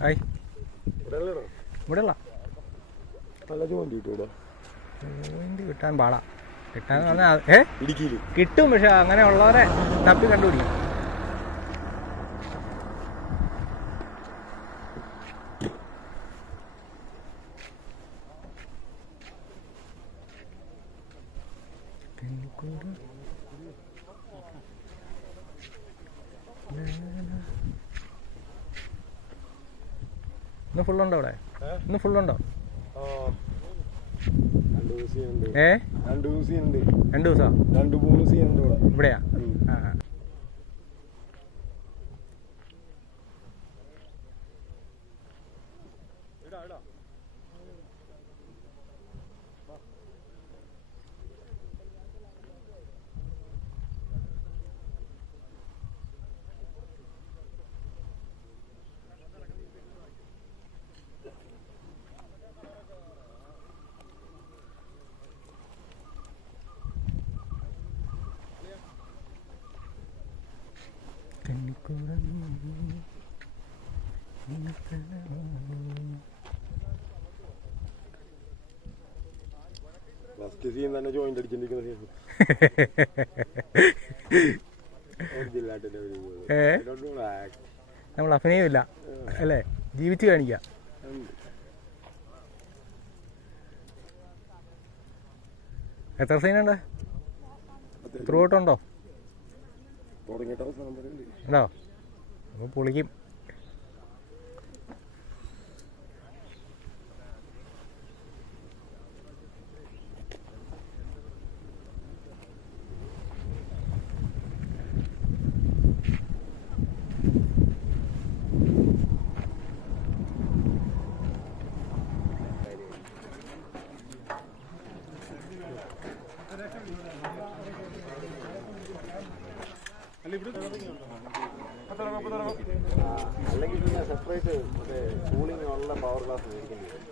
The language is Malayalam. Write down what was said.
ഹായ് ഇവിടെ ഉള്ള നല്ല ജോലി കിട്ടൂടാ പോയിന്റ് കിട്ടാൻ പാടാ. കിട്ടാൻ പറഞ്ഞാൽ ഏ? കിട്ടും പക്ഷെ അങ്ങനെ ഉള്ളവരെ തപ്പി കണ്ടുപിടിക്കും. ഇന്ന് ഫുള്ളുണ്ടോ അവിടെ? ഇന്ന് ഫുള്ളുണ്ടോ ഏ? രണ്ട് ദിവസം രണ്ട് മൂന്ന് സീനുണ്ട് ഇവിടെ. ഇവിടെയാ. ആ നമ്മൾ അഭിനയമില്ല അല്ലേ? ജീവിച്ചു കാണിക്ക. എത്ര സീനുണ്ട്? ത്രൂ ഔട്ടുണ്ടോ തുടങ്ങിയിട്ട് അവസാനം വരെ ഉണ്ട്? ഉണ്ടോ പൊളിക്കും. അല്ലെങ്കിൽ പിന്നെ സെപ്പറേറ്റ് മറ്റേ കൂളിംഗ് ഉള്ള പവർ ഗ്ലാസ് മേടിക്കേണ്ടി വരും